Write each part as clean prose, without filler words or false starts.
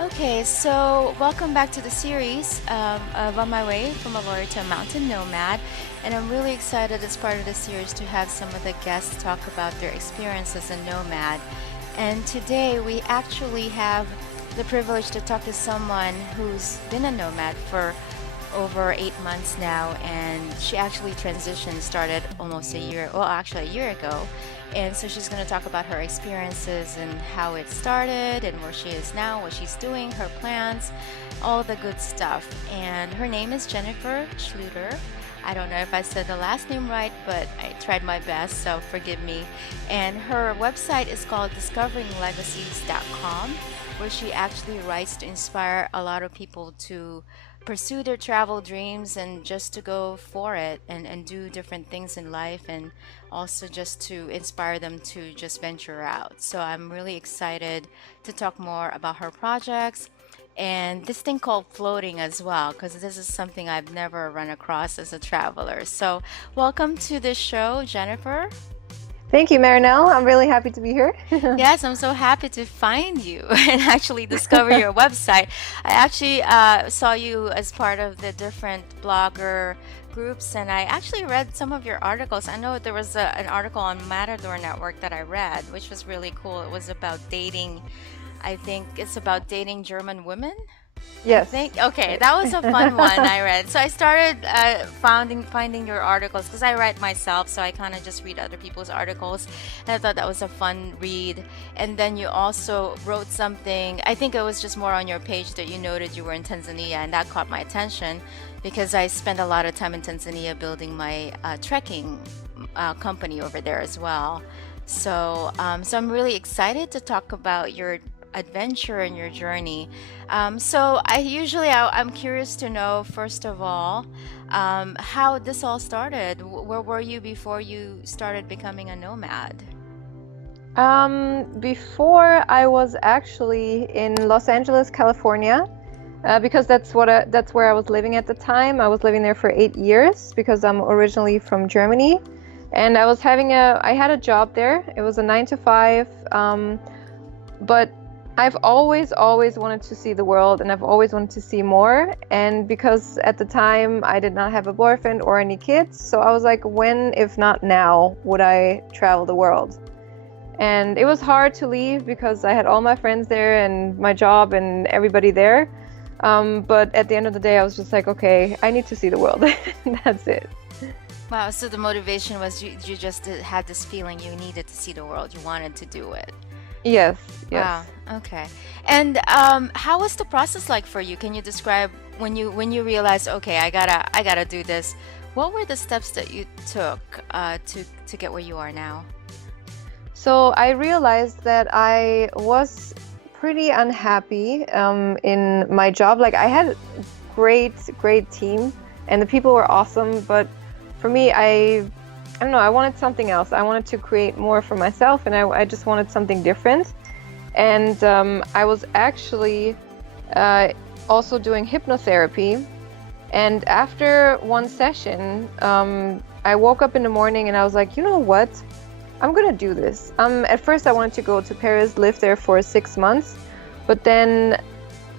Okay, so welcome back to the series of On My Way from a Lawyer to a Mountain Nomad. And I'm really excited as part of the series to have some of the guests talk about their experience as a nomad. And today we actually have the privilege to talk to someone who's been a nomad for over 8 months now, and she actually transitioned, started almost a year ago. And so she's going to talk about her experiences and how it started and where she is now, what she's doing, her plans, all the good stuff. And her name is Jennifer Schlueter. I don't know if I said the last name right, but I tried my best, so forgive me. And her website is called discoveringlegacies.com, where she actually writes to inspire a lot of people to pursue their travel dreams and just to go for it and do different things in life, and also just to inspire them to just venture out. So I'm really excited to talk more about her projects and this thing called floating as well, because this is something I've never run across as a traveler. So welcome to the show, Jennifer. Thank you, Marinelle. I'm really happy to be here. Yes, I'm so happy to find you and actually discover your website. I actually saw you as part of the different blogger groups, and I actually read some of your articles. I know there was an article on Matador Network that I read, which was really cool. It was about dating. I think it's about dating German women. I Yes. think okay, that was a fun one I read. So I started finding your articles because I write myself, so I kind of just read other people's articles, and I thought that was a fun read. And then you also wrote something. I think it was just more on your page that you noted you were in Tanzania, and that caught my attention because I spent a lot of time in Tanzania building my trekking company over there as well. So I'm really excited to talk about your adventure and your journey. I'm curious to know, first of all, how this all started. Where were you before you started becoming a nomad? Before I was actually in Los Angeles, California, because that's where I was living at the time. I was living there for 8 years because I'm originally from Germany, and I had a job there. It was a 9 to 5, but I've always wanted to see the world, and I've always wanted to see more. And because at the time I did not have a boyfriend or any kids, so I was like, when, if not now, would I travel the world? And it was hard to leave because I had all my friends there and my job and everybody there. But at the end of the day, I was just like, okay, I need to see the world. That's it. Wow, so the motivation was you just had this feeling you needed to see the world, you wanted to do it. Yes, Wow, yes. okay. And how was the process like for you? Can you describe when you realized, okay, I gotta do this? What were the steps that you took to get where you are now? So I realized that I was pretty unhappy in my job. Like, I had a great team, and the people were awesome. But for me, I don't know, I wanted something else. I wanted to create more for myself, and I just wanted something different. And I was actually also doing hypnotherapy. And after one session, I woke up in the morning and I was like, you know what? I'm gonna do this. At first, I wanted to go to Paris, live there for 6 months, but then,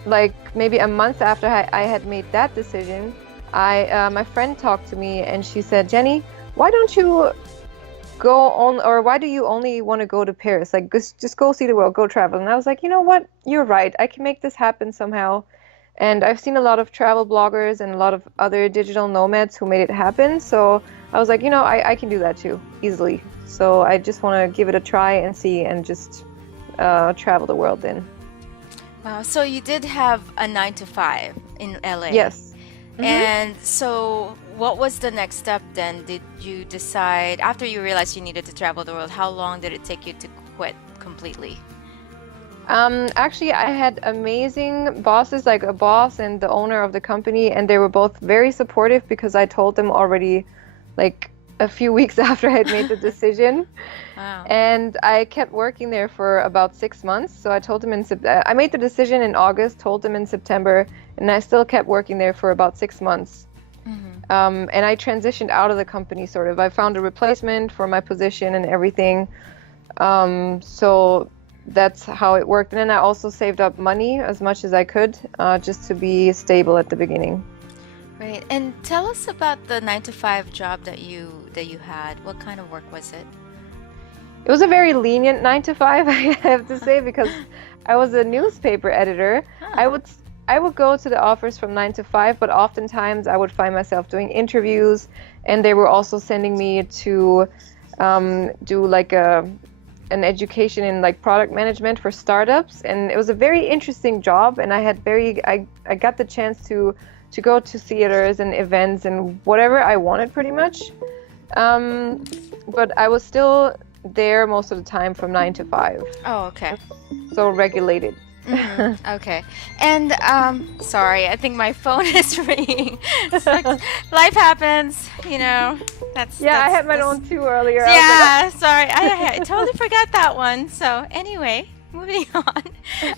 like maybe a month after I had made that decision, my friend talked to me and she said, Jenny, why don't you go on, or why do you only want to go to Paris? Like, just go see the world, go travel. And I was like, you know what? You're right. I can make this happen somehow. And I've seen a lot of travel bloggers and a lot of other digital nomads who made it happen. So I was like, I can do that too, easily. So I just want to give it a try and see, and just travel the world then. Wow, so you did have a 9 to 5 in LA. Yes. Hmm. And so what was the next step then? Did you decide, after you realized you needed to travel the world, how long did it take you to quit completely? Actually, I had amazing bosses, like a boss and the owner of the company, and they were both very supportive because I told them already, like a few weeks after I had made the decision. Wow. And I kept working there for about 6 months. So I told them I made the decision in August, told them in September, and I still kept working there for about 6 months. Hmm. And I transitioned out of the company, sort of. I found a replacement for my position and everything. So that's how it worked. And then I also saved up money as much as I could, just to be stable at the beginning. Right. And tell us about the 9 to 5 job that you had. What kind of work was it? It was a very lenient 9 to 5, I have to say, because I was a newspaper editor. I Huh. would I would go to the office from 9 to 5, but oftentimes I would find myself doing interviews, and they were also sending me to do like an education in like product management for startups, and it was a very interesting job. And I got the chance to go to theaters and events and whatever I wanted pretty much. Um, but I was still there most of the time from 9 to 5, Oh, okay. so regulated. Okay. And sorry, I think my phone is ringing. It's like life happens, you know. Yeah, I had my That's own too earlier. I was yeah, sorry. I totally forgot that one. So anyway, moving on.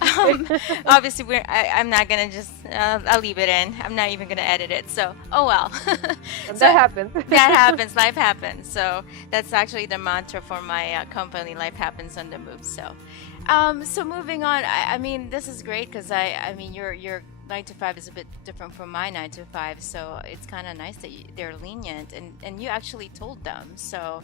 Um, Obviously, I'm not gonna just. I'll leave it in. I'm not even gonna edit it. So oh well. like, So that happens. that happens. Life happens. So that's actually the mantra for my company. Life happens on the move. So moving on. I mean, this is great because I mean, your 9 to 5 is a bit different from my 9 to 5. So it's kind of nice that they're lenient, and you actually told them. So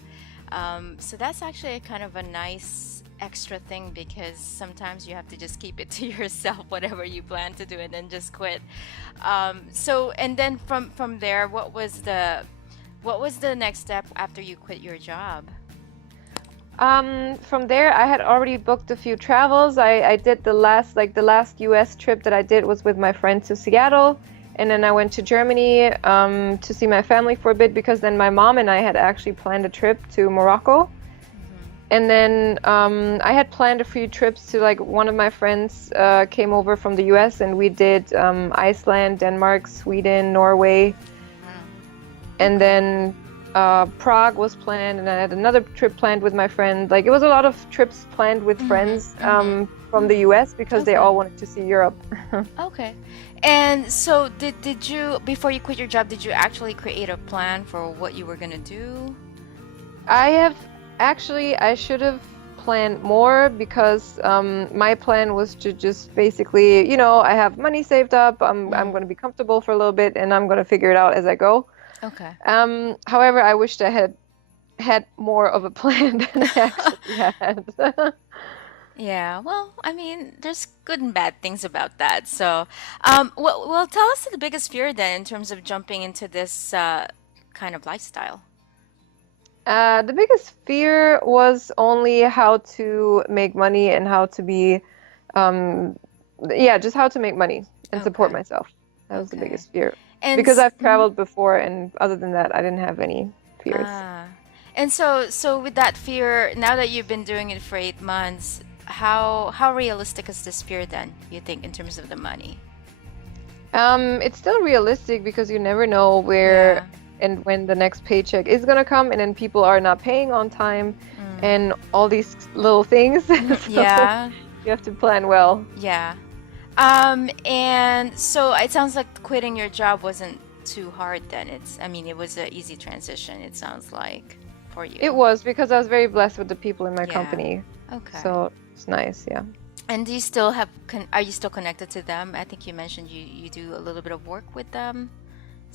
that's actually a kind of a nice extra thing because sometimes you have to just keep it to yourself, whatever you plan to do, and then just quit. So and then from there, what was the next step after you quit your job? From there, I had already booked a few travels. I did the last US trip that I did was with my friend to Seattle. And then I went to Germany to see my family for a bit, because then my mom and I had actually planned a trip to Morocco. And then I had planned a few trips to, like, one of my friends came over from the US, and we did Iceland, Denmark, Sweden, Norway. And then Prague was planned, and I had another trip planned with my friend. Like, it was a lot of trips planned with friends from the US, because they Okay. all wanted to see Europe. Okay. And so did you before you quit your job, did you actually create a plan for what you were gonna do? I should have planned more, because my plan was to just basically, I have money saved up. I'm going to be comfortable for a little bit, and I'm going to figure it out as I go. Okay. However, I wished I had more of a plan than I actually had. Yeah, well, I mean, there's good and bad things about that. So, well, tell us the biggest fear then in terms of jumping into this kind of lifestyle. The biggest fear was only how to make money, and how to be, um, yeah, just how to make money and support Okay. myself. That was the Okay. biggest fear. And Because I've traveled before, and other than that, I didn't have any fears. ah, and so with that fear, now that you've been doing it for 8 months, how realistic is this fear then, you think, in terms of the money? It's still realistic, because you never know Yeah. where and when the next paycheck is gonna come, and then people are not paying on time, Mm. and all these little things. So Yeah. you have to plan well. Yeah. And so it sounds like quitting your job wasn't too hard then. I mean, it was an easy transition, it sounds like, for It you. was, because I was very blessed with the people in my Yeah. company. Okay. So it's nice, yeah. And do you still are you still connected to them? I think you mentioned you do a little bit of work with them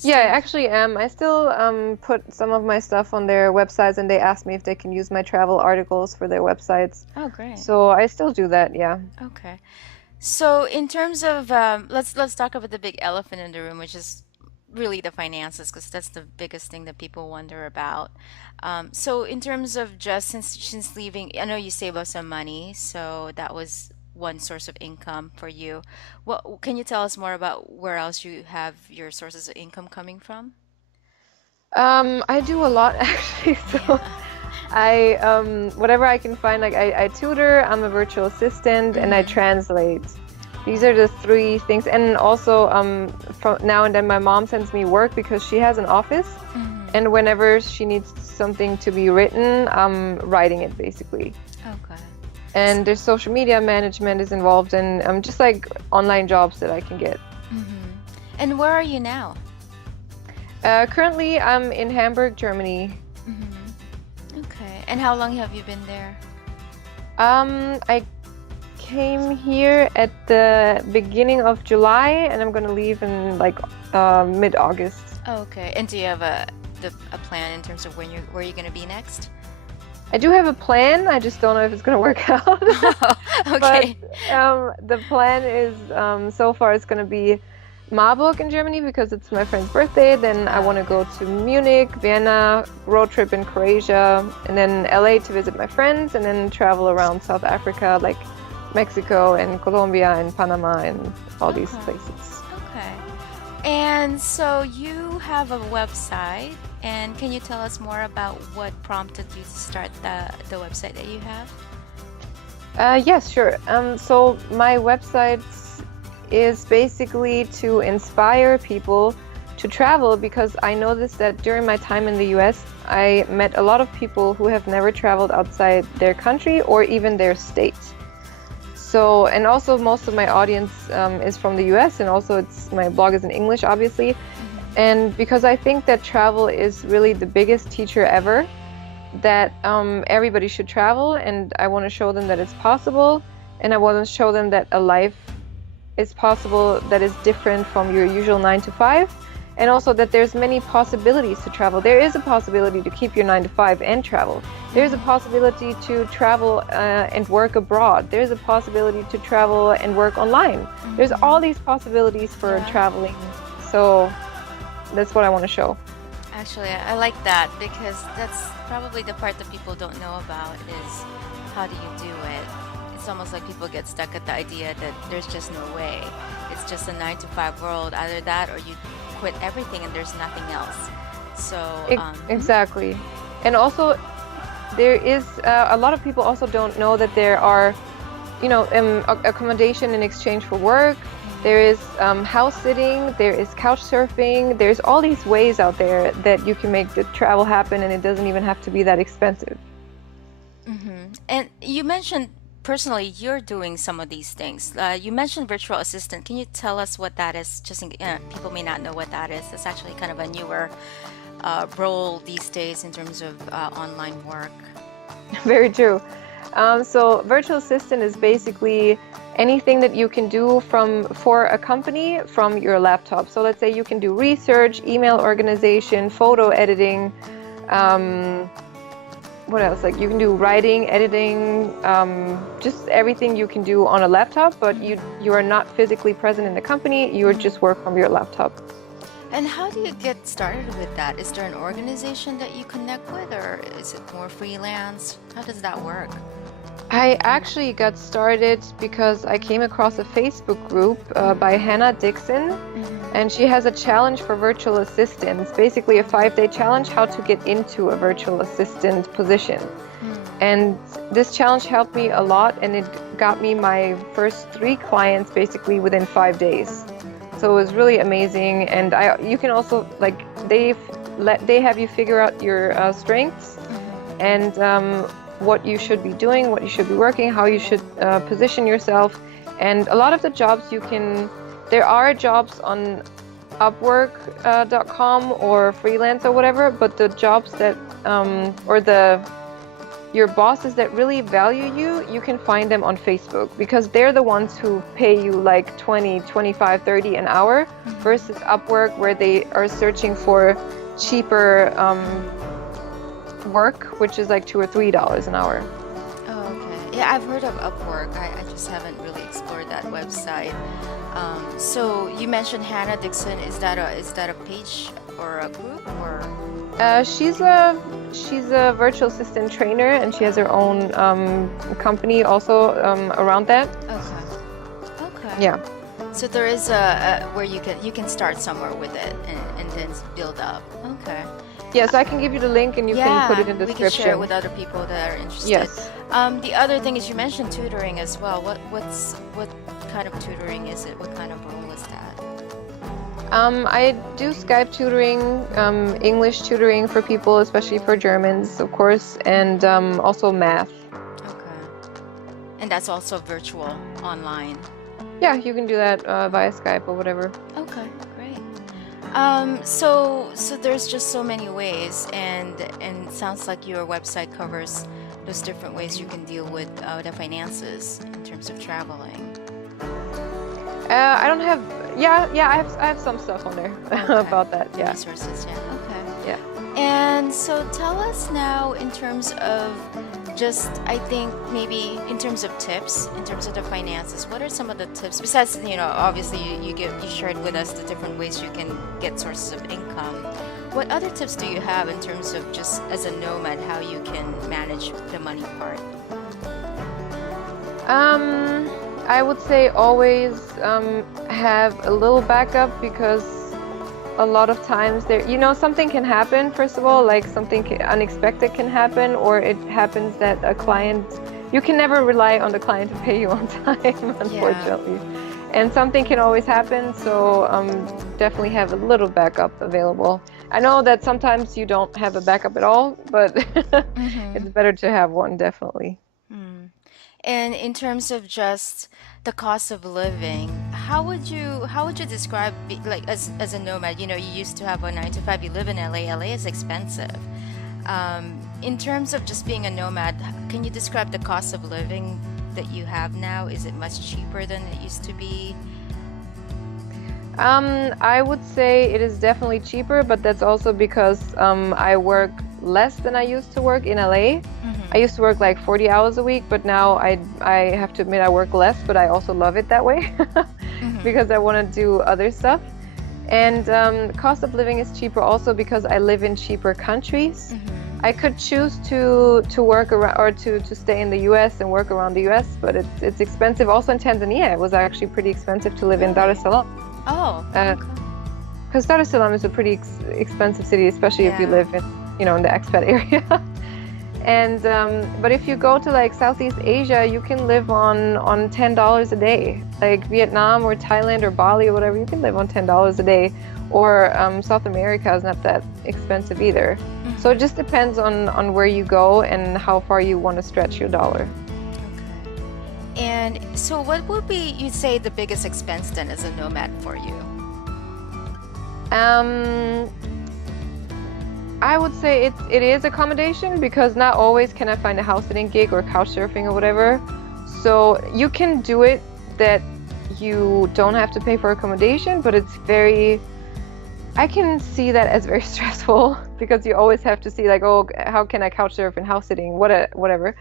Yeah, I still. actually am. I still put some of my stuff on their websites, and they ask me if they can use my travel articles for their websites. Oh, great. So I still do that, yeah. Okay. So in terms of let's talk about the big elephant in the room, which is really the finances, because that's the biggest thing that people wonder about. So in terms of just since leaving, I know you saved up some money, so that was one source of income for you. What can you tell us more about where else you have your sources of income coming from? I do a lot actually. So Yeah. whatever I can find, like I tutor, I'm a virtual assistant, and I Mm-hmm. translate. These are Wow. the three things. And also, from now and then, my mom sends me work, because she has an office, Mm-hmm. and whenever she needs something to be written, I'm writing it basically. Okay. S- And there's social media management is involved, and just like online jobs that I can get. Mm-hmm. And where are you now? Currently, I'm in Hamburg, Germany. Mm-hmm. Okay. And how long have you been there? I came here at the beginning of July, and I'm gonna leave in like mid-August. Okay. And do you have a plan in terms of where you're going to be next? I do have a plan. I just don't know if it's gonna work out. But Okay. the plan is so far it's gonna be Marburg in Germany because it's my friend's birthday. Then I want to go to Munich, Vienna, road trip in Croatia, and then LA to visit my friends, and then travel around South Africa, like Mexico and Colombia and Panama and all these Okay. places. Okay. And so you have a website, and can you tell us more about what prompted you to start the website that you have? Yes, sure. So my website is basically to inspire people to travel because I noticed that during my time in the US, I met a lot of people who have never traveled outside their country or even their state. So, and also most of my audience is from the US, and also my blog is in English, obviously. And because I think that travel is really the biggest teacher ever, that everybody should travel, and I want to show them that it's possible, and I want to show them that a life is possible that is different from your usual 9 to 5, and also that there's many possibilities to travel. There is a possibility to keep your 9 to 5 and travel. There's a possibility to travel and work abroad. There's a possibility to travel and work online. There's all these possibilities for Yeah. traveling. So that's what I want to show. Actually, I like that because that's probably the part that people don't know about is how do you do it? It's almost like people get stuck at the idea that there's just no way. It's just a 9 to 5 world. Either that or you quit everything and there's nothing else. So, Exactly. And also, there is a lot of people also don't know that there are, accommodation in exchange for work. There is house sitting, there is couch surfing, there's all these ways out there that you can make the travel happen, and it doesn't even have to be that expensive. and you mentioned personally you're doing some of these things. You mentioned virtual assistant. Can you tell us what that is? Just people may not know what that is. It's actually kind of a newer role these days in terms of online work. Very true. So virtual assistant is basically anything that you can do for a company from your laptop. So let's say you can do research, email organization, photo editing, what else? Like you can do writing, editing, just everything you can do on a laptop, but you are not physically present in the company, you just work from your laptop. And how do you get started with that? Is there an organization that you connect with, or is it more freelance? How does that work? I actually got started because I came across a Facebook group by Hannah Dixon, and she has a challenge for virtual assistants, basically a 5-day challenge how to get into a virtual assistant position. And this challenge helped me a lot, and it got me my first 3 clients basically within 5 days. So it was really amazing, and you can also they have you figure out your strengths and what you should be doing, what you should be working, how you should position yourself. And a lot of the jobs there are jobs on Upwork.com or freelance or whatever, but the jobs that your bosses that really value you, you can find them on Facebook because they're the ones who pay you like 20, 25, 30 an hour versus Upwork where they are searching for cheaper work, which is like $2 or $3 an hour. Oh, okay. Yeah, I've heard of Upwork. I just haven't really explored that website. So you mentioned Hannah Dixon. Is that a page or a group or? She's a virtual assistant trainer, and she has her own company also around that. Okay. Okay. Yeah. So there is a where you can start somewhere with it and then build up. Okay. Yeah, so I can give you the link and you can put it in the we can description. share it with other people that are interested. Yes. The other thing is you mentioned tutoring as well. What kind of tutoring is it? What kind of role is that? I do Skype tutoring, English tutoring for people, especially for Germans, of course, and also math. Okay. And that's also virtual, online. Yeah, you can do that via Skype or whatever. Okay, great. So there's just so many ways, and it sounds like your website covers those different ways you can deal with the finances in terms of traveling. I don't have. Yeah. I have some stuff on there Okay. about that. Yeah. Resources, yeah. Okay. Yeah. And so tell us now in terms of just, I think maybe in terms of tips, in terms of the finances, what are some of the tips besides, obviously you shared with us the different ways you can get sources of income. What other tips do you have in terms of just as a nomad, how you can manage the money part? I would say always have a little backup because a lot of times something can happen. First of all, like unexpected can happen, or it happens that you can never rely on the client to pay you on time, Yeah. unfortunately. And something can always happen, so definitely have a little backup available. I know that sometimes you don't have a backup at all, but Mm-hmm. it's better to have one, definitely. Mm. And in terms of just the cost of living, how would you describe like as a nomad? You used to have a 9 to 5. You live in LA. LA is expensive. In terms of just being a nomad, can you describe the cost of living that you have now? Is it much cheaper than it used to be? I would say it is definitely cheaper, but that's also because I work less than I used to work in LA. I Mm-hmm. used to work like 40 hours a week, but now I have to admit I work less, but I also love it that way Mm-hmm. because I want to do other stuff. And cost of living is cheaper also because I live in cheaper countries. Mm-hmm. I could choose to work around or to stay in the US and work around the US, but it's expensive. Also in Tanzania, it was actually pretty expensive to live in Dar es Really? Salaam. Oh, Uh, okay. because Dar es Salaam is a pretty expensive city, especially if you Yeah. live in the expat area. And but if you go to like Southeast Asia, you can live on $10 a day. Like Vietnam or Thailand or Bali or whatever, you can live on $10 a day. Or South America is not that expensive either. So it Mm-hmm. just depends on where you go and how far you want to stretch your dollar. Okay. And so, what would be, you'd say, the biggest expense then as a nomad for you? Um, I would say it is accommodation because not always can I find a house sitting gig or couch surfing or whatever. So you can do it that you don't have to pay for accommodation, but I can see that as very stressful because you always have to see like, oh, how can I couch surf and house sitting, whatever.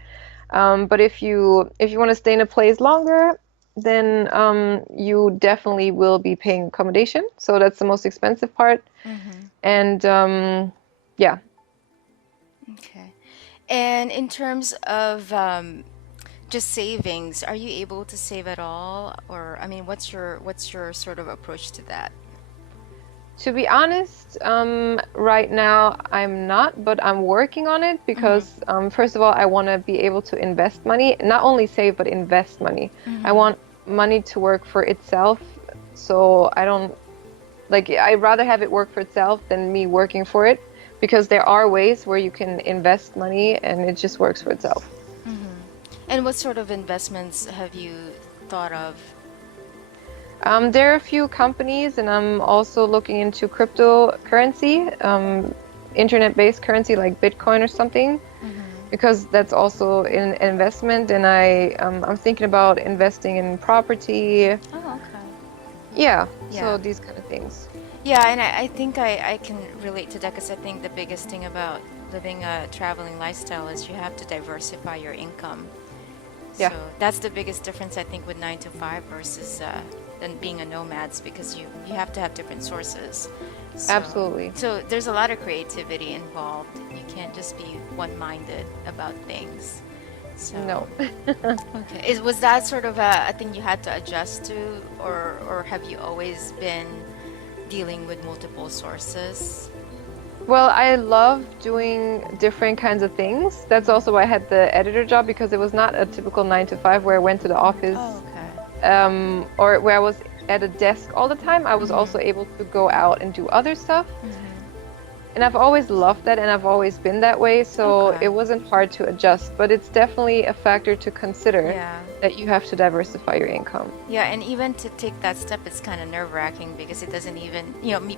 But if you want to stay in a place longer, then you definitely will be paying accommodation. So that's the most expensive part. Mm-hmm. And yeah. Okay. And in terms of just savings, are you able to save at all? Or, I mean, what's your sort of approach to that? To be honest, right now I'm not, but I'm working on it Mm-hmm. because first of all, I want to be able to invest money, not only save, but invest money. I Mm-hmm. want money to work for itself. So I don't like, I'd rather have it work for itself than me working for it because there are ways where you can invest money and it just works for itself. Mm-hmm. And what sort of investments have you thought of? There are a few companies, and I'm also looking into cryptocurrency, internet-based currency like Bitcoin or something, Mm-hmm. because that's also an investment. And I'm thinking about investing in property. Oh, okay. Yeah, so Yeah. these kind of things. Yeah, and I think I can relate to that because I think the biggest thing about living a traveling lifestyle is you have to diversify your income. Yeah, So that's the biggest difference I think with 9 to 5 versus than being a nomads because you have to have different sources. So absolutely. so there's a lot of creativity involved. You can't just be one-minded about things. So No. okay, was that sort of a thing you had to adjust to, or have you always been dealing with multiple sources? Well, I love doing different kinds of things. That's also why I had the editor job because it was not a typical 9 to 5 where I went to the office Oh, okay. or where I was at a desk all the time. I was also Mm-hmm. able to go out and do other stuff. Mm-hmm. And I've always loved that and I've always been that way. So Okay. it wasn't hard to adjust, but it's definitely a factor to consider Yeah. that you have to diversify your income. Yeah, and even to take that step, it's kind of nerve-wracking because it doesn't even,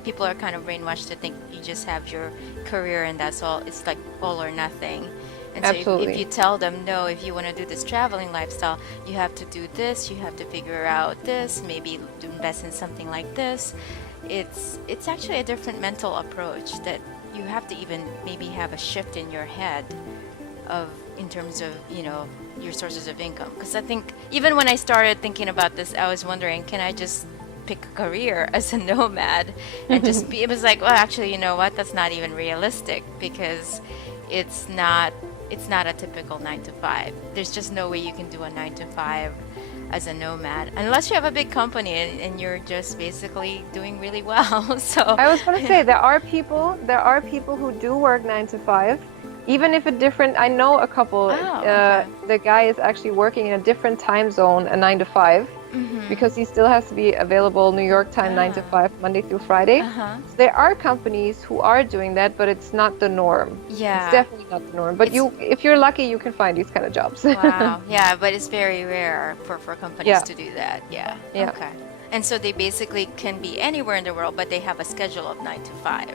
people are kind of brainwashed to think you just have your career and that's all. It's like all or nothing. And so if you Absolutely. tell them, no, if you want to do this traveling lifestyle, you have to do this, you have to figure out this, maybe to invest in something like this. It's actually a different mental approach that you have to even maybe have a shift in your head of in terms of, your sources of income. Because I think even when I started thinking about this, I was wondering, can I just pick a career as a nomad and just be, it was like, well, actually, you know what? That's not even realistic because it's not it's not a typical 9 to 5. There's just no way you can do a 9 to 5 as a nomad unless you have a big company and you're just basically doing really well. So, I was going to say there are people who do work 9 to 5, even if a different. I know a couple. oh, okay. The guy is actually working in a different time zone, a 9 to 5, Mm-hmm. because he still has to be available New York time, nine to Ah, five, Monday through Friday. uh-huh. So there are companies who are doing that, but it's not the norm. It's Yeah. definitely not the norm. But It's if you're lucky, you can find these kind of jobs. wow. Yeah, but it's very rare for companies Yeah, to do that. Yeah. yeah. Okay. And so they basically can be anywhere in the world, but they have a schedule of 9 to 5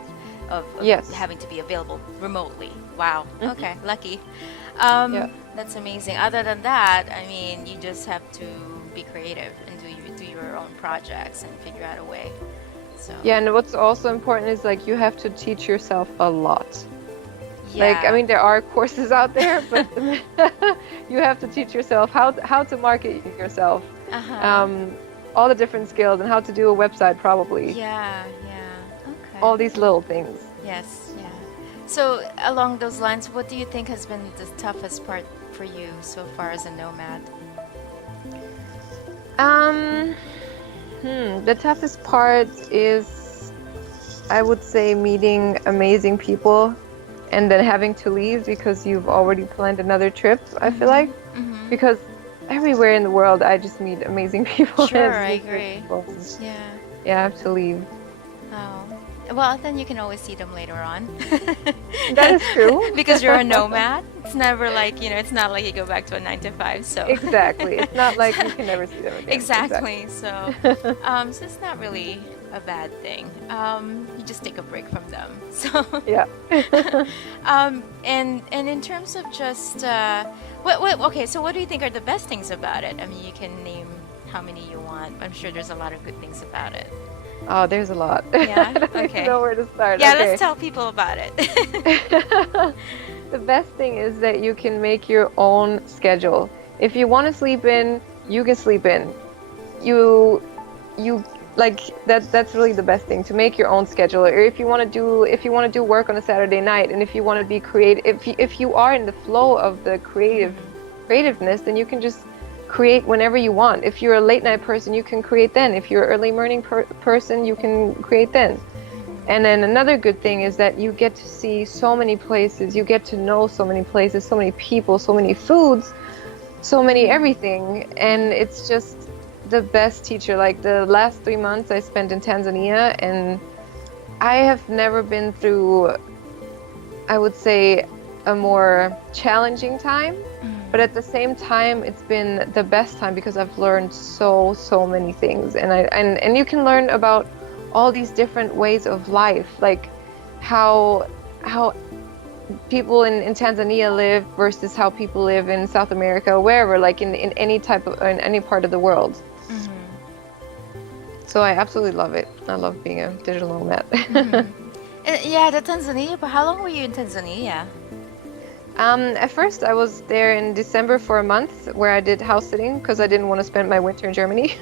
of Yes. having to be available remotely. Wow. Hmm. Okay. Lucky. Yeah. That's amazing. Other than that, I mean, you just have to be creative and do your own projects and figure out a way. So, Yeah, and what's also important is like you have to teach yourself a lot. Like, I yeah. mean, there are courses out there, but you have to teach yourself how to market yourself, Uh-huh. um, all the different skills, and how to do a website, probably. Yeah, yeah. Okay. All these little things. Yes, yeah. So, along those lines, what do you think has been the toughest part for you so far as a nomad? Um, the toughest part is, I would say, meeting amazing people and then having to leave because you've already planned another trip, I feel Mm-hmm. like. Mm-hmm. Because everywhere in the world, I just meet amazing people and Sure, it's I just great agree. people. And Yeah. yeah, I have to leave. Oh. Well, then you can always see them later on. That is true. Because you're a nomad. It's never like, it's not like you go back to a 9 to 5, so. Exactly. It's not like you can never see them again. Exactly. Exactly. So it's not really a bad thing. You just take a break from them. So, Yeah. and in terms of just okay, so what do you think are the best things about it? I mean, you can name how many you want. I'm sure there's a lot of good things about it. Oh, there's a lot. Yeah. I don't even Okay. know where to start. Yeah, Okay. let's tell people about it. The best thing is that you can make your own schedule. If you want to sleep in, you can sleep in. You like that's really the best thing, to make your own schedule. Or if you want to do work on a Saturday night, and if you want to be creative, if you are in the flow of the creativeness, then you can just create whenever you want. If you're a late night person, you can create then. If you're an early morning person, you can create then. And then another good thing is that you get to see so many places, you get to know so many places, so many people, so many foods, so many everything. And it's just the best teacher. Like the last 3 months I spent in Tanzania, and I have never been through, I would say, a more challenging time. But at the same time, it's been the best time because I've learned so many things, and you can learn about all these different ways of life, like how people in Tanzania live versus how people live in South America, wherever, like in any part of the world. Hmm. So I absolutely love it. I love being a digital nomad. Hmm. Yeah, the Tanzania, but how long were you in Tanzania? At first, I was there in December for a month, where I did house sitting because I didn't want to spend my winter in Germany.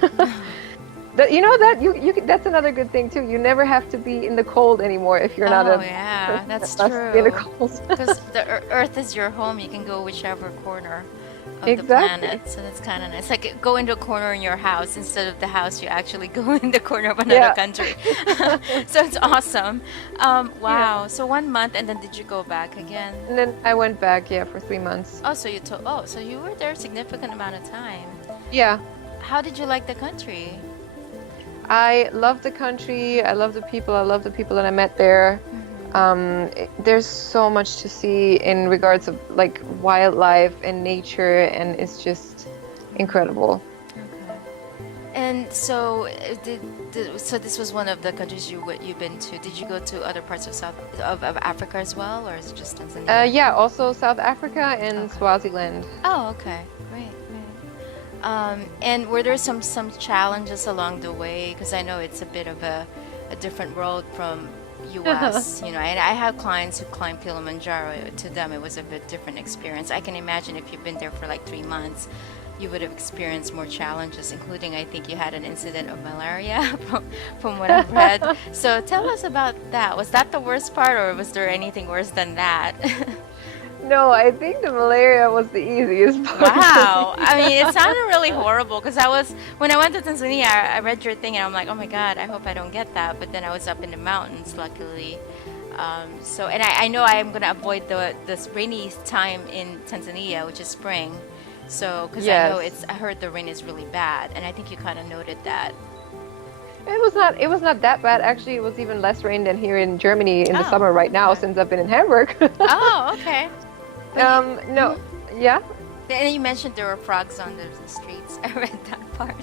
That's another good thing too. You never have to be in the cold anymore if you're not Oh, a yeah, person that that's loves to be in the true. cold. Because the Earth is your home. You can go whichever corner of the Exactly. planet. So that's kind of nice. Like go into a corner in your house instead of the house, you actually go in the corner of another Yeah. country. So it's awesome. Yeah. Wow. So 1 month, and then did you go back again? And then I went back, yeah, for 3 months. Oh, so you were there a significant amount of time. Yeah. How did you like the country? I love the country. I love the people. I love the people that I met there. There's so much to see in regards of like wildlife and nature, and it's just incredible. Okay. And so, so this was one of the countries you've been to. Did you go to other parts of of Africa as well, or is it just Tanzania? Yeah, also South Africa and Okay. Swaziland. Oh, okay. Great, great. And were there some challenges along the way? Because I know it's a bit of a different world from US, you know, and I have clients who climb Kilimanjaro. To them, it was a bit different experience. I can imagine if you've been there for like 3 months, you would have experienced more challenges, including I think you had an incident of malaria from what I've read. So tell us about that. Was that the worst part, or was there anything worse than that? No, I think the malaria was the easiest part for Wow. me. I mean, it sounded really horrible because when I went to Tanzania, I read your thing and I'm like, oh my God, I hope I don't get that. But then I was up in the mountains, luckily. And I know I'm going to avoid this rainy time in Tanzania, which is spring. So, because I know Yes. I heard the rain is really bad. And I think you kind of noted that. It was not that bad. Actually, it was even less rain than here in Germany in the Oh, summer right now okay. since I've been in Hamburg. Oh, okay. But No, yeah. and you mentioned there were frogs on the streets. I read that part.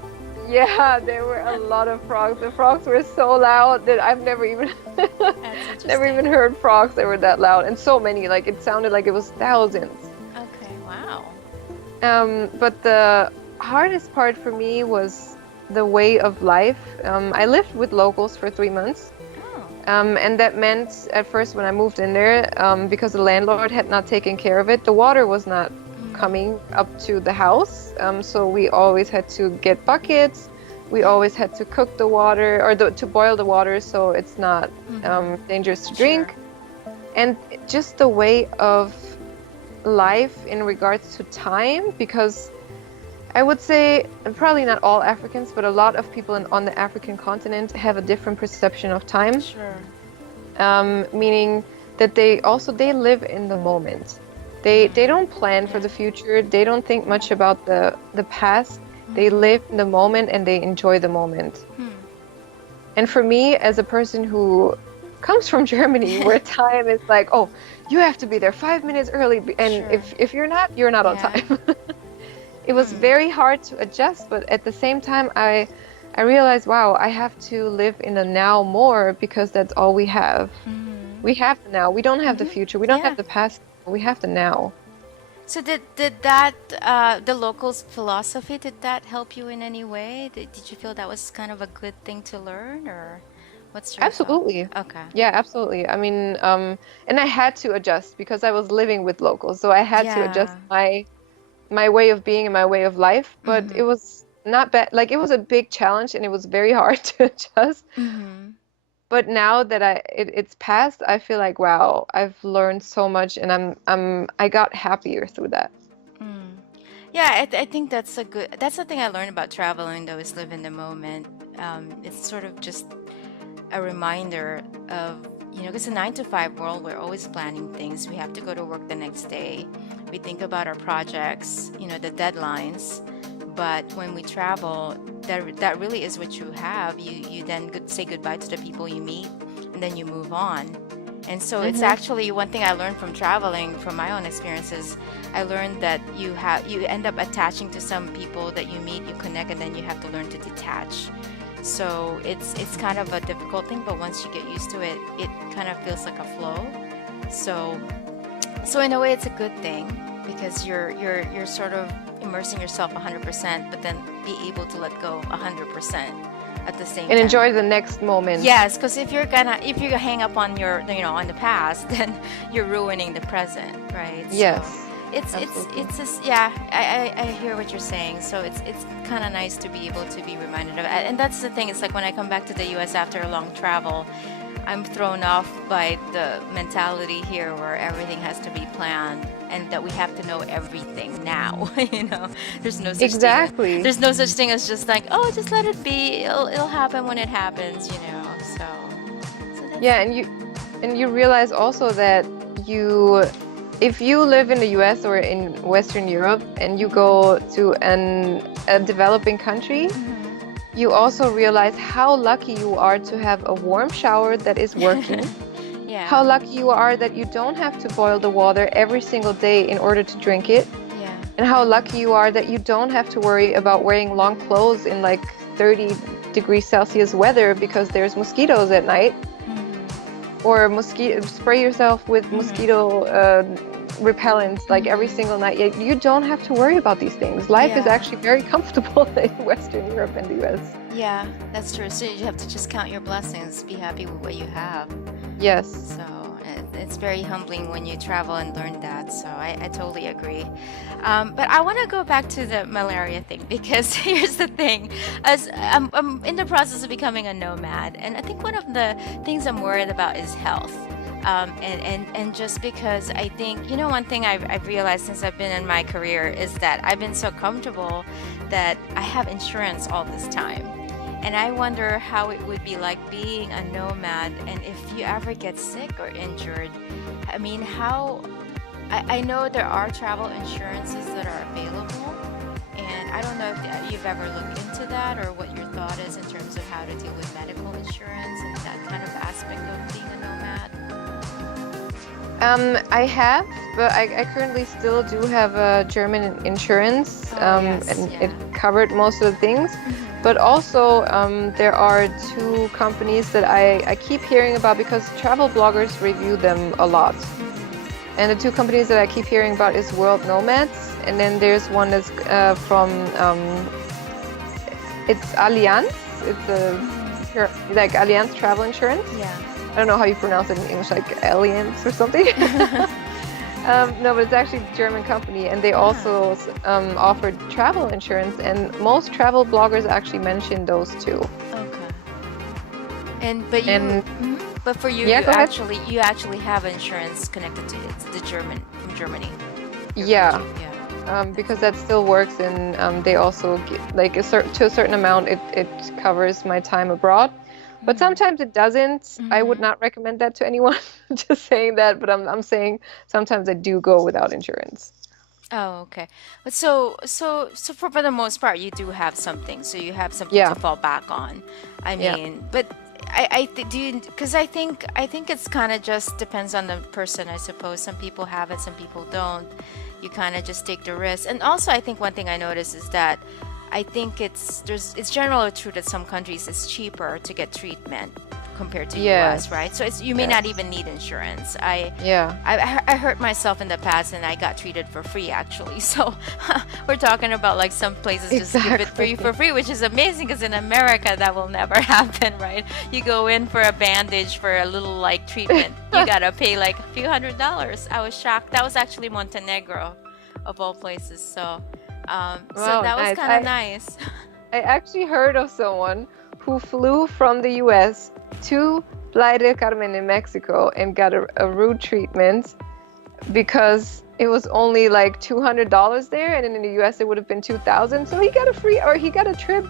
Yeah, there were a lot of frogs. The frogs were so loud that I've never even That's never even interesting. heard frogs that were that loud, and so many. Like it sounded like it was thousands. Okay, wow. But the hardest part for me was the way of life. I lived with locals for 3 months. Oh. And that meant at first when I moved in there, because the landlord had not taken care of it, the water was not Mm. coming up to the house. So we always had to get buckets. We always had to cook the water or to boil the water so it's not Mm-hmm. dangerous to Sure. drink. And just the way of life in regards to time, because I would say, and probably not all Africans, but a lot of people on the African continent have a different perception of time, Sure. meaning that they live in the moment. They don't plan for Yeah. the future. They don't think much about the past. They Mm-hmm. live in the moment and they enjoy the moment. Hmm. And for me, as a person who comes from Germany, where time is like, oh, you have to be there 5 minutes early, and Sure. if you're not on Yeah. time. It was Hmm. very hard to adjust, but at the same time, I realized, wow, I have to live in the now more because that's all we have. Mm-hmm. We have the now. We don't have the Mm-hmm. future. We don't have Yeah. the past. We have the now. So did that the locals' philosophy, did that help you in any way? Did you feel that was kind of a good thing to learn, or what's your thought? Absolutely. Okay. Yeah, absolutely. I mean, and I had to adjust because I was living with locals, so I had to adjust Yeah. my way of being and my way of life. But it Mm-hmm. was not bad. Like it was a big challenge and it was very hard to adjust. Mm-hmm. But now that it's passed, I feel like wow, I've learned so much and I got happier through that. Mm. Yeah, I think that's the thing I learned about traveling though, is live in the moment. It's sort of just a reminder of, because a 9 to 5 world, we're always planning things. We have to go to work the next day. We think about our projects, the deadlines. But when we travel, that really is what you have. You then say goodbye to the people you meet, and then you move on. And so it's Hmm. actually one thing I learned from traveling, from my own experiences. I learned that you end up attaching to some people that you meet, you connect, and then you have to learn to detach. So it's kind of a difficult thing, but once you get used to it, it kind of feels like a flow. So so in a way, it's a good thing because you're sort of immersing yourself 100%, but then be able to let go 100% at the same And time. enjoy the next moment. Yes, because if you hang up on on the past, then you're ruining the present, right? So Yes, absolutely. it's just, yeah, I hear what you're saying. So it's kind of nice to be able to be reminded of it. And that's the thing. It's like when I come back to the U.S. after a long travel, I'm thrown off by the mentality here where everything has to be planned and that we have to know everything now. There's no such thing. Exactly. There's no such thing as just like, oh, just let it be. It'll happen when it happens. So that's Yeah, and you realize also that you if you live in the US or in Western Europe and you go to a developing country, you also realize how lucky you are to have a warm shower that is working. How yeah, lucky you are that you don't have to boil the water every single day in order to drink it. yeah, And how lucky you are that you don't have to worry about wearing long clothes in like 30 degrees Celsius weather because there's mosquitoes at night, or mosquito spray yourself with Mm-hmm. mosquito repellent like every Mm-hmm. single night. You don't have to worry about these things. Life is Yeah. actually very comfortable in Western Europe and the US. Yeah, that's true. So you have to just count your blessings, be happy with what you have. Yes. So it's very humbling when you travel and learn that. So I totally agree. But I want to go back to the malaria thing because here's the thing. As I'm in the process of becoming a nomad, and I think one of the things I'm worried about is health. And just because I think, one thing I've realized since I've been in my career is that I've been so comfortable that I have insurance all this time. And I wonder how it would be like being a nomad and if you ever get sick or injured. I mean, I know there are travel insurances that are available, and I don't know if you've ever looked into that or what your thought is in terms of how to deal with medical insurance and that kind of aspect of being a nomad. I have, but I currently still do have a German insurance, Oh, yes, and it yeah. covered most of the things. Hmm. But also, there are two companies that I keep hearing about because travel bloggers review them a lot. Hmm. And the two companies that I keep hearing about is World Nomads, and then there's one that's from it's Allianz. It's Hmm. like Allianz Travel Insurance. Yeah. I don't know how you pronounce it in English, like Allianz or something. No, but it's actually a German company, and they Ah, also offer travel insurance, and most travel bloggers actually mention those two. okay. And but you, And mhm. But for you, yeah, go ahead. you actually have insurance connected to it, the German from Germany. You're from Yeah, Yeah. because that still works, and they also like to a certain amount, it covers my time abroad. But Hmm. sometimes it doesn't. I would Hmm. not recommend that to anyone. Just saying that, but I'm saying sometimes I do go without insurance. Oh, okay. But so for the most part, you do have something. So you have something to Yeah, fall back on. I yeah, mean, but do you, because I think it's kind of just depends on the person, I suppose. Some people have it, some people don't. You kind of just take the risk. And also, I think one thing I noticed is that I think it's generally true that some countries it's cheaper to get treatment compared to US, yes, right? So you may not yes, even need insurance. yeah, I hurt myself in the past and I got treated for free actually. So we're talking about like some places just give it exactly. for free, which is amazing because in America that will never happen, right? You go in for a bandage for a little like treatment, you gotta pay like a few $100s. I was shocked. That was actually Montenegro, of all places. So Wow, that was nice. kind of nice. I actually heard of someone who flew from the US to Playa del Carmen in Mexico and got a root treatment because it was only like $200 there, and in the US it would have been 2,000. So he got a free, or he got a trip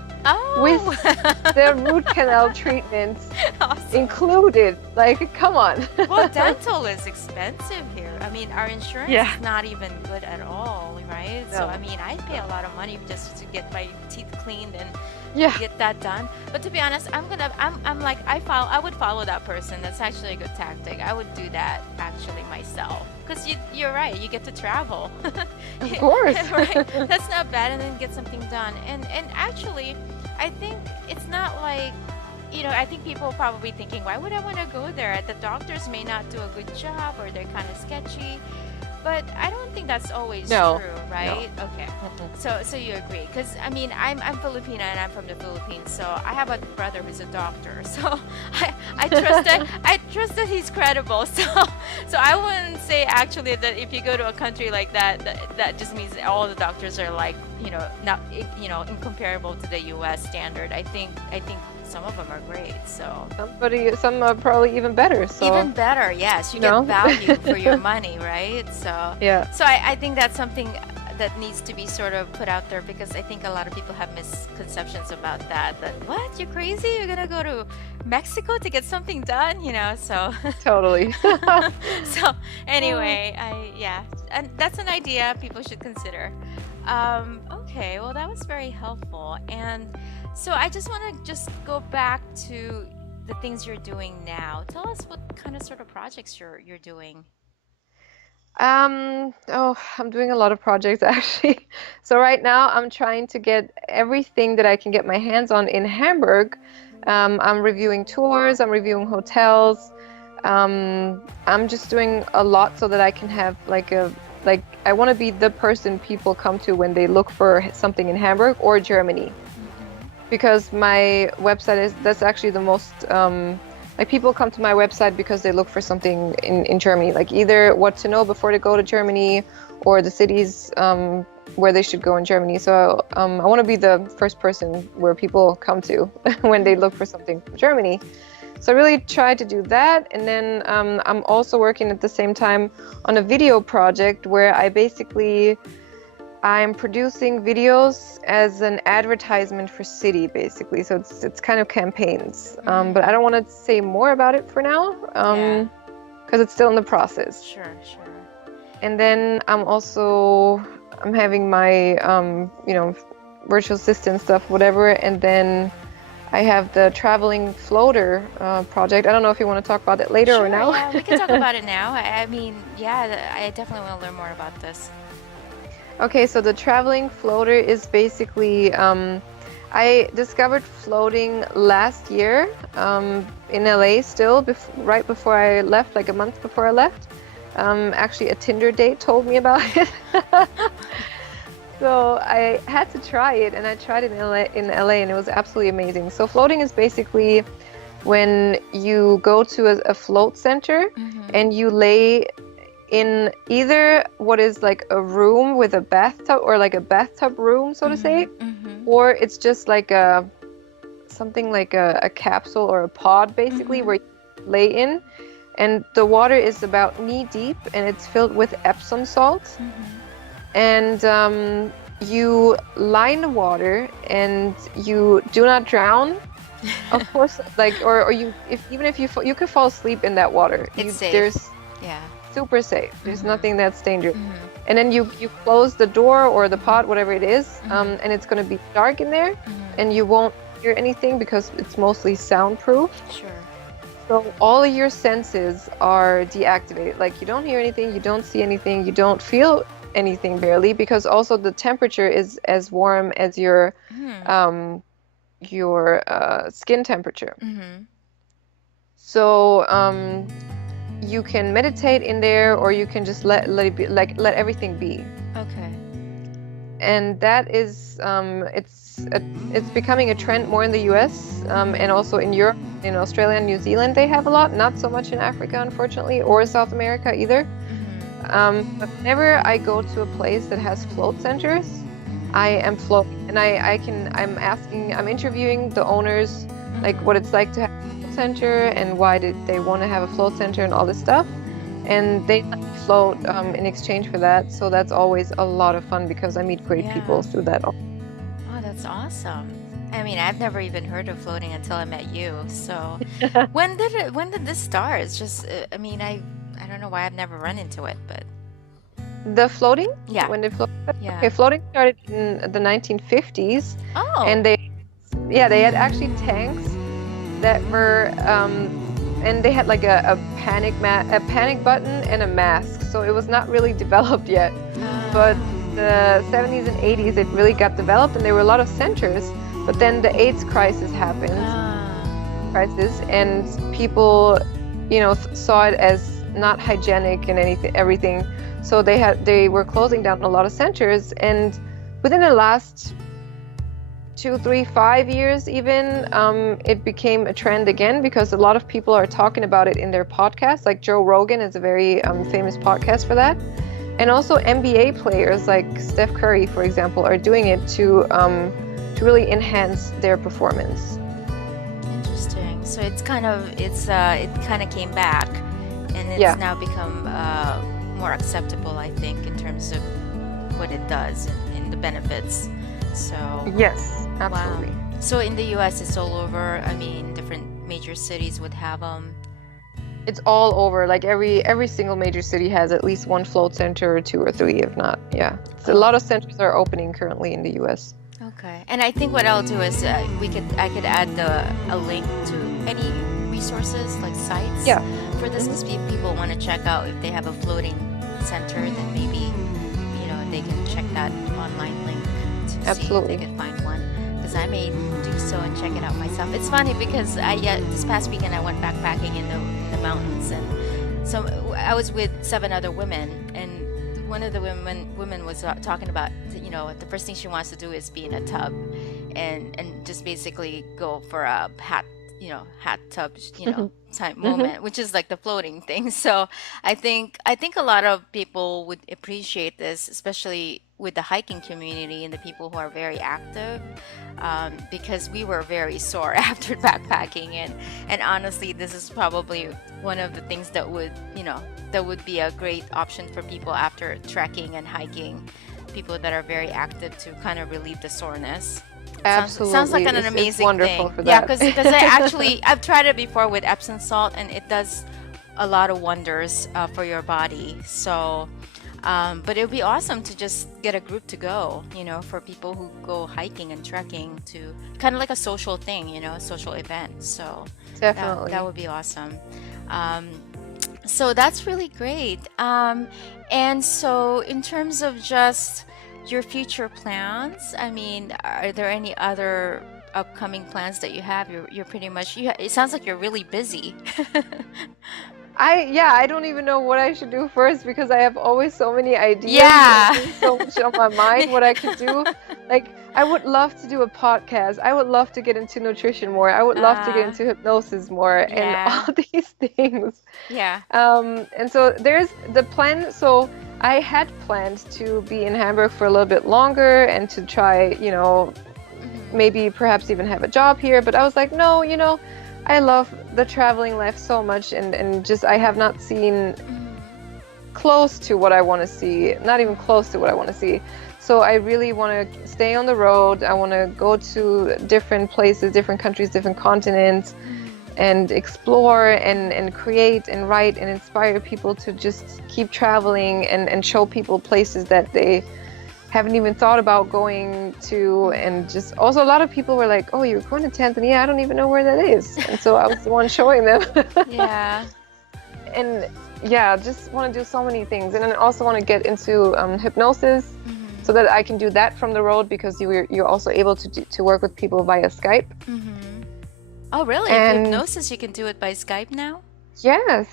with Oh, the root canal treatment awesome. included. Like, come on. Well, dental is expensive here. I mean, our insurance Yeah. is not even good at all, right? So, I No. mean, I pay a No. lot of money just to get my teeth cleaned and Yeah. get that done. But to be honest, I'm like, I would follow that person. That's actually a good tactic. I would do that actually myself. Because you're right, you get to travel. Of course. Right? That's not bad, and then get something done. And actually, I think it's not like I think people are probably thinking, why would I want to go there? The doctors may not do a good job or they're kind of sketchy. But I don't think that's always No. true, No. right? Okay. Mm-mm. So you agree? Because I mean, I'm Filipina and I'm from the Philippines, so I have a brother who's a doctor. So I trust that he's credible. So I wouldn't say actually that if you go to a country like that, that just means all the doctors are like not incomparable to the U.S. standard. I think some of them are great. So. Some are probably even better. So, Even better, yes. You you get know, value for your money, right? So, yeah. so I think that's something that needs to be sort of put out there because I think a lot of people have misconceptions about that. That what? You're crazy? You're gonna go to Mexico to get something done? So Totally. so anyway, yeah, and that's an idea people should consider. Okay, well that was very helpful, and so I just want to just go back to the things you're doing now. Tell us what kind of sort of projects you're doing. I'm doing a lot of projects actually. So right now I'm trying to get everything that I can get my hands on in Hamburg. I'm reviewing tours, I'm reviewing hotels. I'm just doing a lot so that I can have like I want to be the person people come to when they look for something in Hamburg or Germany. Because my website is that's actually the most like people come to my website because they look for something in Germany, like either what to know before they go to Germany or the cities where they should go in Germany. So I want to be the first person where people come to when they look for something from Germany. So I really try to do that. And then I'm also working at the same time on a video project where I'm producing videos as an advertisement for City, basically. So it's kind of campaigns. But I don't want to say more about it for now, because it's still in the process. Sure, sure. And then I'm having my virtual assistant stuff, whatever. And then I have the traveling floater project. I don't know if you want to talk about it later or Sure, now. yeah, we can talk about it now. I mean, yeah, I definitely want to learn more about this. Okay, so the traveling floater is basically, I discovered floating last year in LA still, right before I left, like a month before I left. Actually, a Tinder date told me about it. So I had to try it, and I tried it in LA, and it was absolutely amazing. So floating is basically when you go to a float center and you lay in either what is like a room with a bathtub or like a bathtub room, so to say, or it's just like something like a capsule or a pod basically where you lay in, and the water is about knee deep and it's filled with Epsom salt. And you line the water and you do not drown. Of course, like or you even if you could fall asleep in that water. It's safe. There's Yeah. super safe. There's nothing that's dangerous. And then you close the door or the pot, whatever it is, and it's going to be dark in there, and you won't hear anything because it's mostly soundproof. Sure. So all of your senses are deactivated. Like you don't hear anything, you don't see anything, you don't feel anything barely, because also the temperature is as warm as your skin temperature. So you can meditate in there, or you can just let it be, like let everything be. Okay. And that is it's becoming a trend more in the US, and also in Europe, in Australia and New Zealand they have a lot, not so much in Africa unfortunately, or South America either. But whenever I go to a place that has float centers, I am floating, and I'm interviewing the owners, like what it's like to have a float center and why did they want to have a float center and all this stuff. And they let me float in exchange for that. So that's always a lot of fun because I meet great people through that. Oh, that's awesome. I mean, I've never even heard of floating until I met you. So when did this start? It's just, I mean, I don't know why I've never run into it, but The floating? yeah. When they float? Yeah. Okay, floating started in the 1950s. Oh. And they had actually tanks that were, and they had like a panic button and a mask. So it was not really developed yet. But the 70s and 80s, it really got developed, and there were a lot of centers. But then the AIDS crisis happened, and people, saw it as not hygienic and everything. So they were closing down a lot of centers, and within the last 2, 3, 5 years even, it became a trend again because a lot of people are talking about it in their podcasts. Like Joe Rogan is a very famous podcast for that. And also NBA players like Steph Curry, for example, are doing it to really enhance their performance. Interesting. So it kind of came back, and it's now become more acceptable, I think, in terms of what it does and the benefits. So Yes, absolutely. Wow. So in the US, it's all over. I mean, different major cities would have them. It's all over. Like every single major city has at least one float center, or 2 or 3, if not. Yeah, so a lot of centers are opening currently in the US. Okay. And I think what I'll do is I could add a link to any resources, like sites, for this, because people want to check out if they have a floating center, then maybe they can check that online link to see if they Absolutely. can find one. Because I may do so and check it out myself. It's funny because this past weekend I went backpacking in the mountains, and so I was with 7 other women, and one of the women was talking about the first thing she wants to do is be in a tub, and just basically go for a hot tub type Hmm. moment, which is like the floating thing. So I think a lot of people would appreciate this, especially with the hiking community and the people who are very active, because we were very sore after backpacking, and honestly, this is probably one of the things that would be a great option for people after trekking and hiking, people that are very active to kind of relieve the soreness. Sounds like Absolutely. an It's amazing wonderful thing. for Yeah, that. because I've tried it before with Epsom salt, and it does a lot of wonders for your body. So, but it would be awesome to just get a group to go, for people who go hiking and trekking, to kind of like a social thing, a social event. So that Definitely. would be awesome. Um, so that's really great. And so, in terms of just your future plans, I mean, are there any other upcoming plans that you have? You're pretty much, it sounds like you're really busy. Yeah, I don't even know what I should do first because I have always so many ideas and Yeah. things so much on my mind what I could do. Like, I would love to do a podcast. I would love to get into nutrition more. I would love to get Uh, into hypnosis more and yeah. all these things. Yeah. And so there's the plan. So I had planned to be in Hamburg for a little bit longer and to try, Hmm. maybe perhaps even have a job here. But I was like, no, I love the traveling life so much and just I have not seen Hmm. close to what I want to see, not even close to what I want to see. So I really want to stay on the road. I want to go to different places, different countries, different continents, Hmm. and explore and create and write and inspire people to just keep traveling and show people places that they haven't even thought about going to. And Hmm. just also a lot of people were like, oh, you're going to Tanzania? I don't even know where that is. And so I was the one showing them. Yeah. And yeah, just want to do so many things. And then I also want to get into hypnosis so Hmm. that I can do that from the road because you're also able to work with people via Skype. Hmm. Oh, really? And Hypnosis, you can do it by Skype now? yes,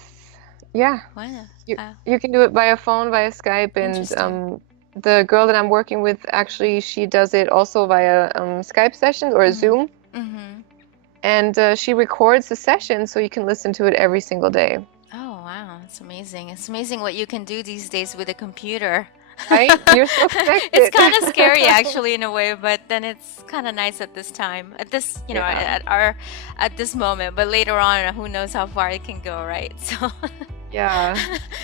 yeah, Wow. you Uh, you can do it via phone, via Skype, and Interesting. the girl that I'm working with actually she does it also via Skype sessions or Hmm. Zoom, Hmm. and she records the session so you can listen to it every single day. Oh, wow. It's amazing. It's amazing what you can do these days with a computer. Right? You're so It's connected. kind of scary actually in a way, but then it's kind of nice at this time, at this, Yeah. at this moment, but later on, who knows how far it can go, right? So Yeah.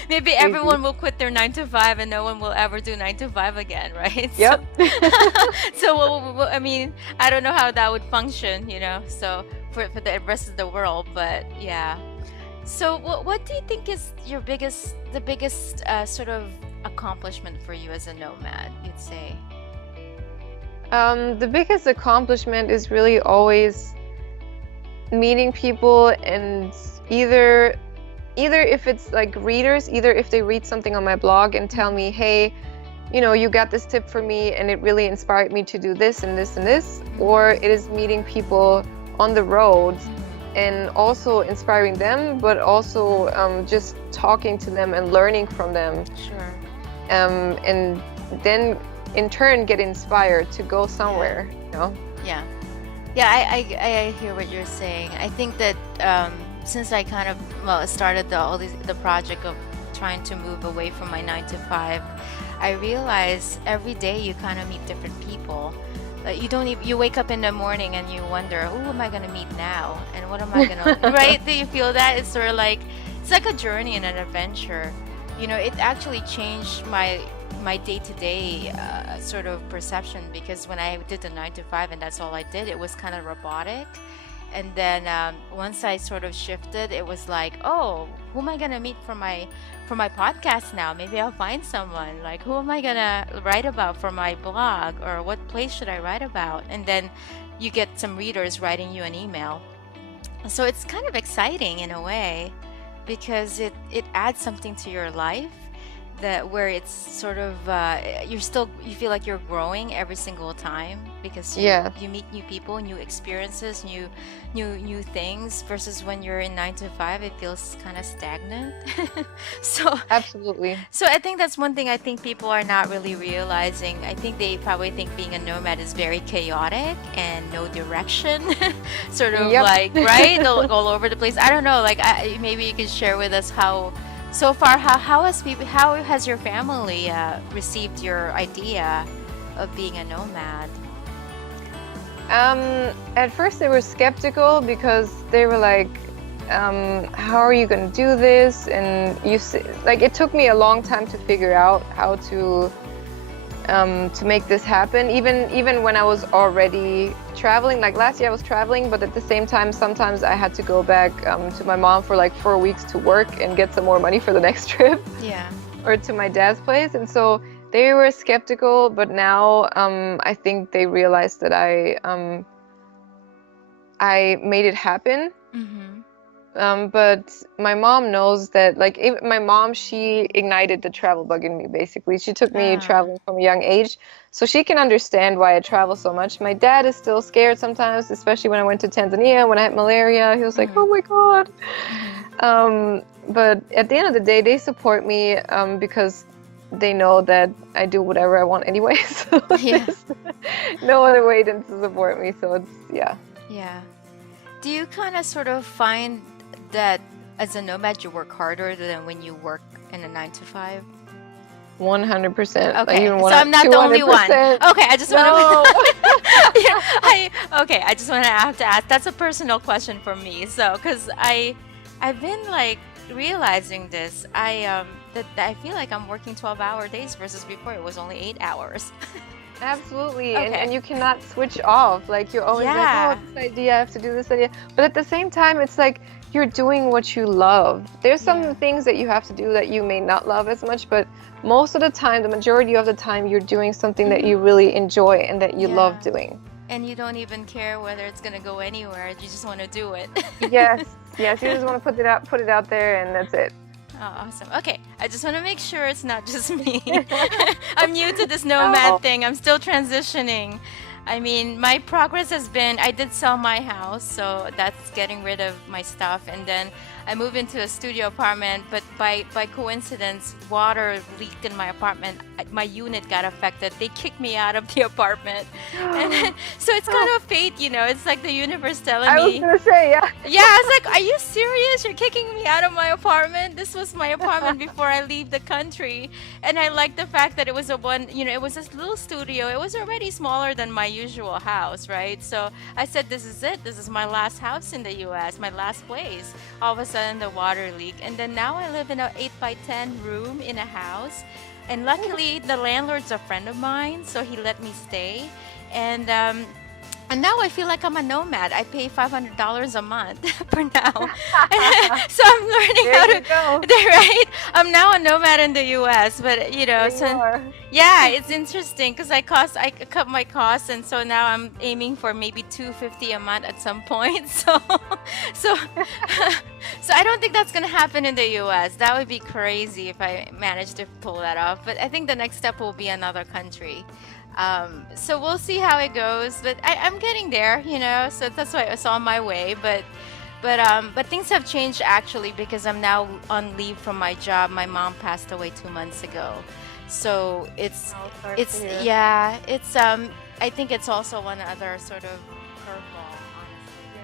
maybe Crazy. everyone will quit their 9 to 5 and no one will ever do 9 to 5 again, right? So, Yep. so I mean, I don't know how that would function, so for the rest of the world, but yeah. So, what do you think is the biggest sort of accomplishment for you as a nomad, you'd say? The biggest accomplishment is really always meeting people and either if it's like readers, either if they read something on my blog and tell me, Mm-hmm. hey, you got this tip for me and it really inspired me to do this and this and this, or Mm-hmm. it is meeting people on the road Mm-hmm. and also inspiring them, but also just talking to them and learning from them, Sure. and then in turn get inspired to go Yeah. somewhere. Yeah. Yeah, I hear what you're saying. I think that since I kind of started the project of trying to move away from my 9 to 5, I realize every day you kind of meet different people. You don't even, you wake up in the morning and you wonder, who am I gonna meet now, and what am I gonna right? Do you feel that? It's like a journey and an adventure. It actually changed my day-to-day sort of perception, because when I did the 9 to 5 and that's all I did, it was kind of robotic. And then once I sort of shifted, it was like, oh, who am I gonna meet for my podcast now? Maybe I'll find someone. Like, who am I gonna write about for my blog, or what place should I write about? And then you get some readers writing you an email. So it's kind of exciting in a way, because it adds something to your life that where it's sort of you feel like you're growing every single time because Yeah, you meet new people, new experiences, new things, versus when you're in 9 to 5 it feels kind of stagnant. so absolutely. so I think that's one thing I think people are not really realizing. I think they probably think being a nomad is very chaotic and no direction, sort of Yep. like, right, all over the place. I don't know, like maybe you could share with us how so far how has your family received your idea of being a nomad? At first they were skeptical because they were like, how are you going to do this? And like it took me a long time to figure out how to make this happen. Even when I was already traveling, like last year I was traveling, but at the same time, sometimes I had to go back to my mom for like 4 weeks to work and get some more money for the next trip, Yeah. or to my dad's place. And so they were skeptical, but now I think they realized that I made it happen. Mm-hmm. But my mom knows that, like, my mom, she ignited the travel bug in me, basically. She took me Ah. traveling from a young age, so she can understand why I travel so much. My dad is still scared sometimes, especially when I went to Tanzania when I had malaria. He was like, Mm-hmm. "Oh my God." Mm-hmm. But at the end of the day, they support me because they know that I do whatever I want anyway. So Yeah. there's no other way than to support me. So it's, yeah. Yeah. Do you kind of sort of find that as a nomad you work harder than when you work in a 9 to 5? 100%. Like Okay, even so I'm not the only one. 200%. Okay, I just want No. to. Yeah, okay, I just want to have to ask. That's a personal question for me. So, because I've been like realizing this. That I feel like I'm working 12-hour days versus before it was only 8 hours. Absolutely. And Okay. you cannot switch off. Like you're always like, Yeah. oh, this idea, I have to do this idea. But at the same time, it's like you're doing what you love. There's Yeah. some things that you have to do that you may not love as much, but most of the time, the majority of the time, you're doing something that you Hmm. really enjoy and that you love Yeah. doing. And you don't even care whether it's gonna go anywhere. You just want to do it. Yes, yes, you just want to put it out there, and that's it. Oh, awesome. Okay, I just want to make sure it's not just me. I'm new to this nomad No. thing. I'm still transitioning. I mean, my progress has been I did sell my house, so that's getting rid of my stuff, and then I moved into a studio apartment, but by coincidence, water leaked in my apartment. My unit got affected. They kicked me out of the apartment. And then, so it's kind of fate, you know. It's like the universe telling I was me, gonna say, yeah. yeah, I was like, are you serious? You're kicking me out of my apartment? This was my apartment before I leave the country. And I like the fact that it was it was this little studio. It was already smaller than my usual house, right? So I said, this is it. This is my last house in the US, my last place. All of a sudden, the water leaked. And then now I live in an 8 by 10 room in a house. And luckily, the landlord's a friend of mine, so he let me stay. And and now I feel like I'm a nomad. I pay $500 a month for now. So I'm learning There how you to, go. right? I'm now a nomad in the US, but There you so are. yeah, it's interesting because I cut my costs, and so now I'm aiming for maybe 250 a month at some point. So so I don't think that's gonna happen in the US. That would be crazy if I managed to pull that off. But I think the next step will be another country. So we'll see how it goes. But I'm getting there, you know. So that's why it's on my way. But things have changed actually because I'm now on leave from my job. My mom passed away 2 months ago, so Oh, sorry to it's hear. yeah, it's I think it's also one other sort of curveball, honestly.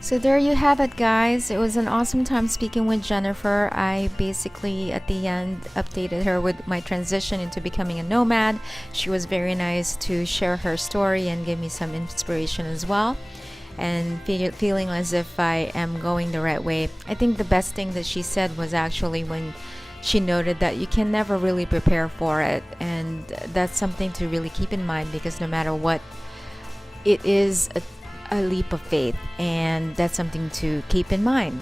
So there you have it, guys. It was an awesome time speaking with Jennifer. I basically, at the end, updated her with my transition into becoming a nomad. She was very nice to share her story and give me some inspiration as well. And feeling as if I am going the right way. I think the best thing that she said was actually when she noted that you can never really prepare for it. And that's something to really keep in mind because no matter what, it is a leap of faith, and that's something to keep in mind.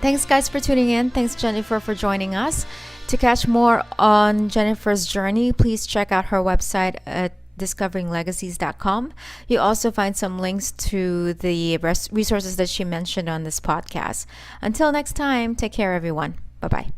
Thanks, guys, for tuning in. Thanks, Jennifer, for joining us. To catch more on Jennifer's journey, please check out her website at discoveringlegacies.com. You also find some links to the resources that she mentioned on this podcast. Until next time, take care, everyone. Bye bye.